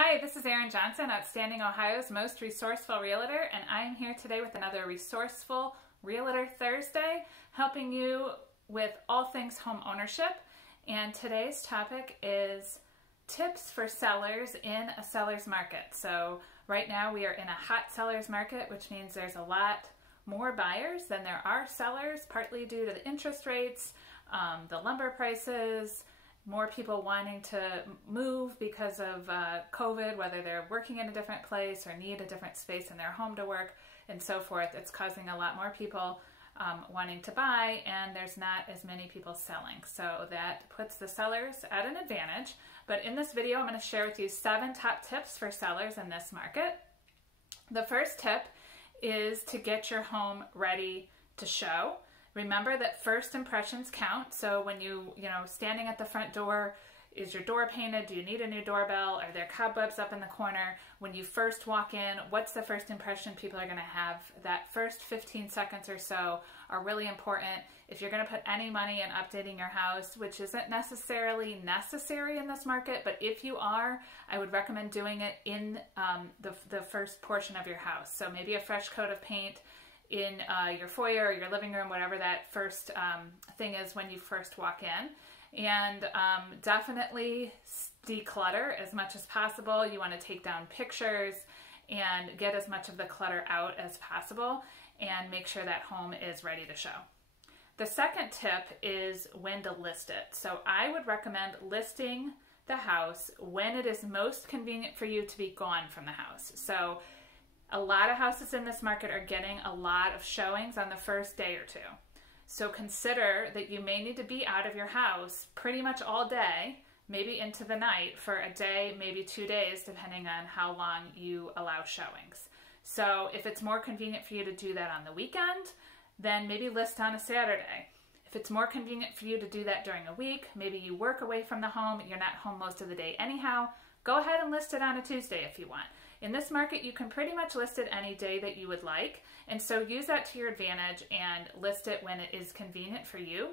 Hi, this is Erin Johnson, Outstanding Ohio's most resourceful realtor, and I am here today with another Resourceful Realtor Thursday, helping you with all things home ownership. And today's topic is tips for sellers in a seller's market. So right now we are in a hot seller's market, which means there's a lot more buyers than there are sellers, partly due to the interest rates, the lumber prices, more people wanting to move because of COVID, whether they're working in a different place or need a different space in their home to work and so forth. It's causing a lot more people wanting to buy, and there's not as many people selling. So that puts the sellers at an advantage. But in this video, I'm going to share with you 7 top tips for sellers in this market. The first tip is to get your home ready to show. Remember that first impressions count. So when you standing at the front door, is your door painted? Do you need a new doorbell? Are there cobwebs up in the corner? When you first walk in, what's the first impression people are going to have? That first 15 seconds or so are really important. If you're going to put any money in updating your house, which isn't necessarily necessary in this market, but if you are, I would recommend doing it in the first portion of your house. So maybe a fresh coat of paint in your foyer or your living room, whatever that first thing is when you first walk in. And definitely declutter as much as possible. You want to take down pictures and get as much of the clutter out as possible and make sure that home is ready to show. The second tip is when to list it. So I would recommend listing the house when it is most convenient for you to be gone from the house. So a lot of houses in this market are getting a lot of showings on the first day or two. So consider that you may need to be out of your house pretty much all day, maybe into the night for a day, maybe 2 days, depending on how long you allow showings. So if it's more convenient for you to do that on the weekend, then maybe list on a Saturday. If it's more convenient for you to do that during a week, maybe you work away from the home, you're not home most of the day anyhow, go ahead and list it on a Tuesday if you want. In this market, you can pretty much list it any day that you would like, and so use that to your advantage and list it when it is convenient for you.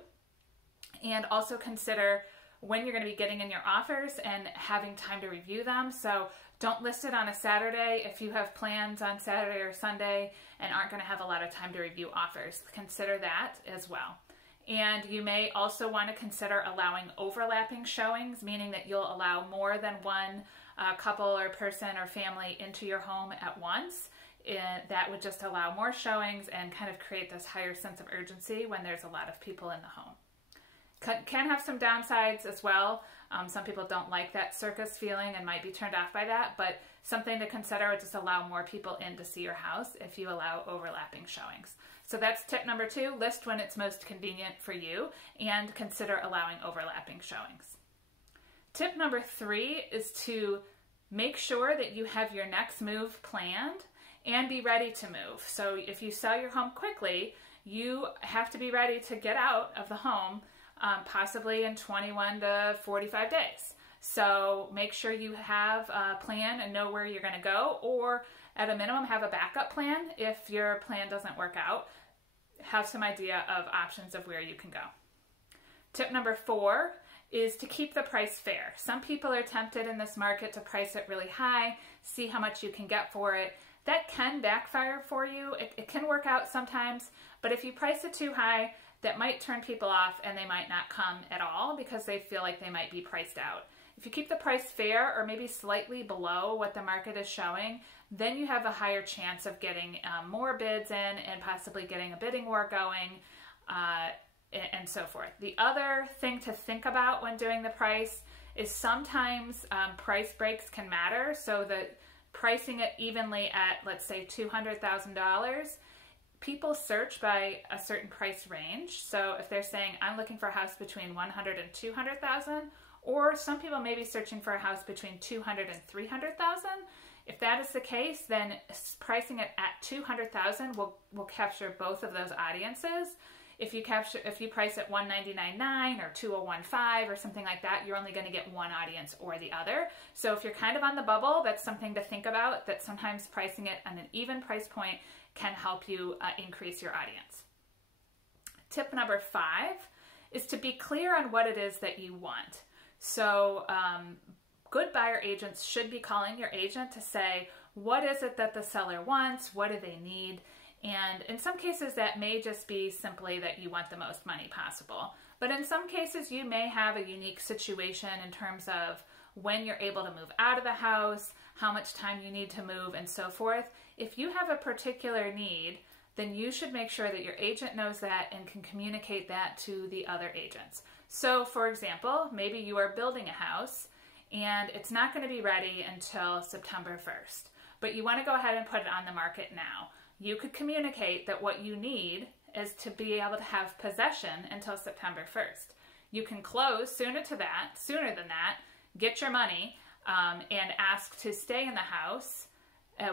And also consider when you're going to be getting in your offers and having time to review them. So don't list it on a Saturday if you have plans on Saturday or Sunday and aren't going to have a lot of time to review offers. Consider that as well. And you may also want to consider allowing overlapping showings, meaning that you'll allow more than one couple or person or family into your home at once. That would just allow more showings and kind of create this higher sense of urgency when there's a lot of people in the home. Can have some downsides as well. Some people don't like that circus feeling and might be turned off by that, but something to consider would just allow more people in to see your house if you allow overlapping showings. So that's tip number 2, list when it's most convenient for you and consider allowing overlapping showings. Tip number 3 is to make sure that you have your next move planned and be ready to move. So if you sell your home quickly, you have to be ready to get out of the home possibly in 21 to 45 days. So make sure you have a plan and know where you're going to go, or at a minimum have a backup plan if your plan doesn't work out. Have some idea of options of where you can go. Tip number 4 is to keep the price fair. Some people are tempted in this market to price it really high, see how much you can get for it. That can backfire for you. It can work out sometimes, but if you price it too high, that might turn people off and they might not come at all because they feel like they might be priced out. If you keep the price fair or maybe slightly below what the market is showing, then you have a higher chance of getting more bids in and possibly getting a bidding war going and so forth. The other thing to think about when doing the price is sometimes price breaks can matter, so that pricing it evenly at, let's say, $200,000, people search by a certain price range. So if they're saying, I'm looking for a house between $100,000 and $200,000, or some people may be searching for a house between $200,000 and $300,000. If that is the case, then pricing it at $200,000 will capture both of those audiences. If you price it $199,900 or $201,500 or something like that, you're only going to get one audience or the other. So if you're kind of on the bubble, that's something to think about, that sometimes pricing it on an even price point can help you increase your audience. Tip number 5 is to be clear on what it is that you want. So good buyer agents should be calling your agent to say, what is it that the seller wants? What do they need? And in some cases, that may just be simply that you want the most money possible. But in some cases, you may have a unique situation in terms of when you're able to move out of the house, how much time you need to move, and so forth. If you have a particular need, then you should make sure that your agent knows that and can communicate that to the other agents. So for example, maybe you are building a house and it's not going to be ready until September 1st, but you want to go ahead and put it on the market now. You could communicate that what you need is to be able to have possession until September 1st. You can close sooner than that, get your money, and ask to stay in the house,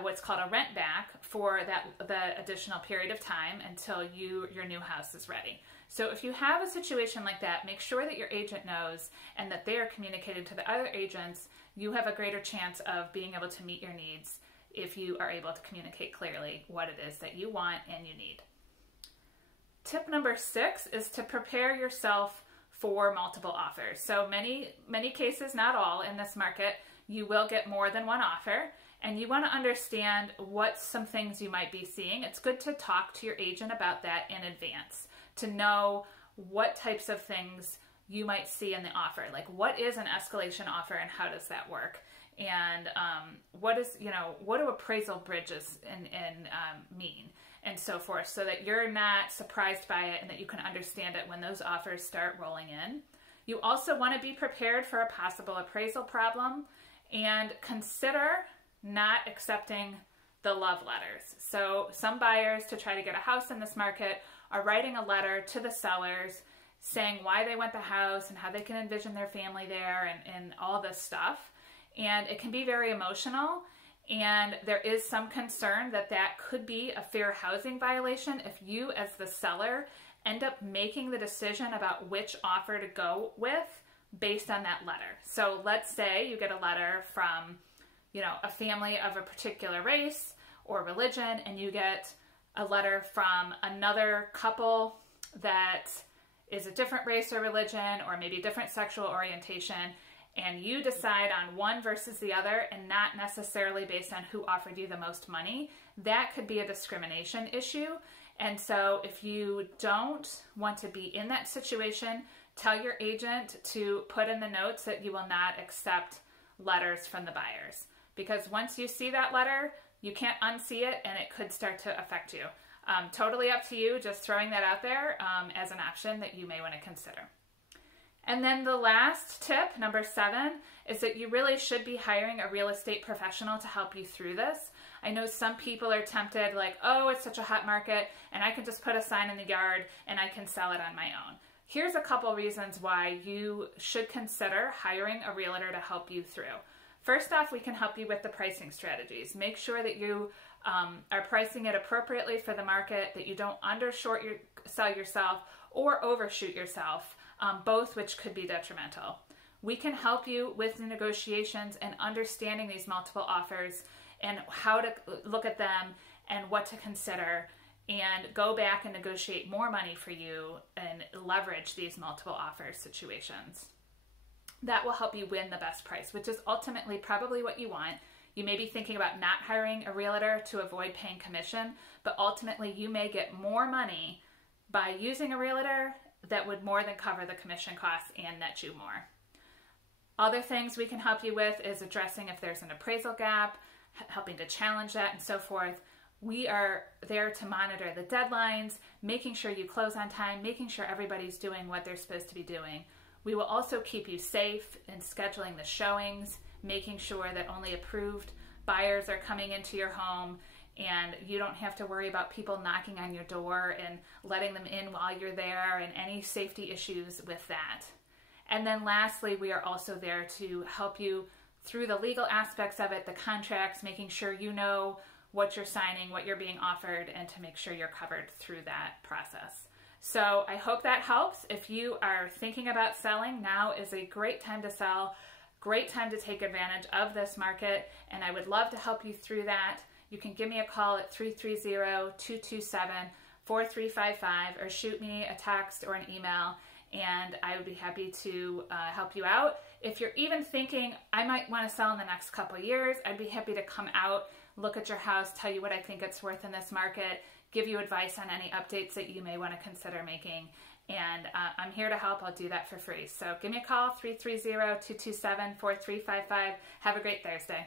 what's called a rent back, for the additional period of time until your new house is ready. So if you have a situation like that, make sure that your agent knows and that they are communicating to the other agents. You have a greater chance of being able to meet your needs if you are able to communicate clearly what it is that you want and you need. Tip number 6 is to prepare yourself for multiple offers. So many cases, not all in this market, you will get more than one offer, and you want to understand what some things you might be seeing. It's good to talk to your agent about that in advance to know what types of things you might see in the offer. Like, what is an escalation offer and how does that work? And what do appraisal bridges mean, and so forth, so that you're not surprised by it and that you can understand it when those offers start rolling in. You also want to be prepared for a possible appraisal problem and consider not accepting the love letters. So some buyers, to try to get a house in this market, are writing a letter to the sellers saying why they want the house and how they can envision their family there and all this stuff. And it can be very emotional, and there is some concern that that could be a fair housing violation if you, as the seller, end up making the decision about which offer to go with based on that letter. So let's say you get a letter from, a family of a particular race or religion, and you get a letter from another couple that is a different race or religion, or maybe a different sexual orientation, and you decide on one versus the other and not necessarily based on who offered you the most money, that could be a discrimination issue. And so if you don't want to be in that situation, tell your agent to put in the notes that you will not accept letters from the buyers. Because once you see that letter, you can't unsee it and it could start to affect you. Totally up to you, just throwing that out there as an option that you may want to consider. And then the last tip, number 7, is that you really should be hiring a real estate professional to help you through this. I know some people are tempted, like, oh, it's such a hot market and I can just put a sign in the yard and I can sell it on my own. Here's a couple reasons why you should consider hiring a realtor to help you through. First off, we can help you with the pricing strategies. Make sure that you are pricing it appropriately for the market, that you don't sell yourself or overshoot yourself. Both which could be detrimental. We can help you with the negotiations and understanding these multiple offers and how to look at them and what to consider, and go back and negotiate more money for you and leverage these multiple offers situations. That will help you win the best price, which is ultimately probably what you want. You may be thinking about not hiring a realtor to avoid paying commission, but ultimately you may get more money by using a realtor that would more than cover the commission costs and net you more. Other things we can help you with is addressing if there's an appraisal gap, helping to challenge that, and so forth. We are there to monitor the deadlines, making sure you close on time, making sure everybody's doing what they're supposed to be doing. We will also keep you safe in scheduling the showings, making sure that only approved buyers are coming into your home, and you don't have to worry about people knocking on your door and letting them in while you're there and any safety issues with that. And then lastly, we are also there to help you through the legal aspects of it, the contracts, making sure you know what you're signing, what you're being offered, and to make sure you're covered through that process. So I hope that helps. If you are thinking about selling, now is a great time to sell, great time to take advantage of this market, and I would love to help you through that. You can give me a call at 330-227-4355 or shoot me a text or an email, and I would be happy to help you out. if you're even thinking, I might want to sell in the next couple of years, I'd be happy to come out, look at your house, tell you what I think it's worth in this market, give you advice on any updates that you may want to consider making. And I'm here to help. I'll do that for free. So give me a call, 330-227-4355. Have a great Thursday.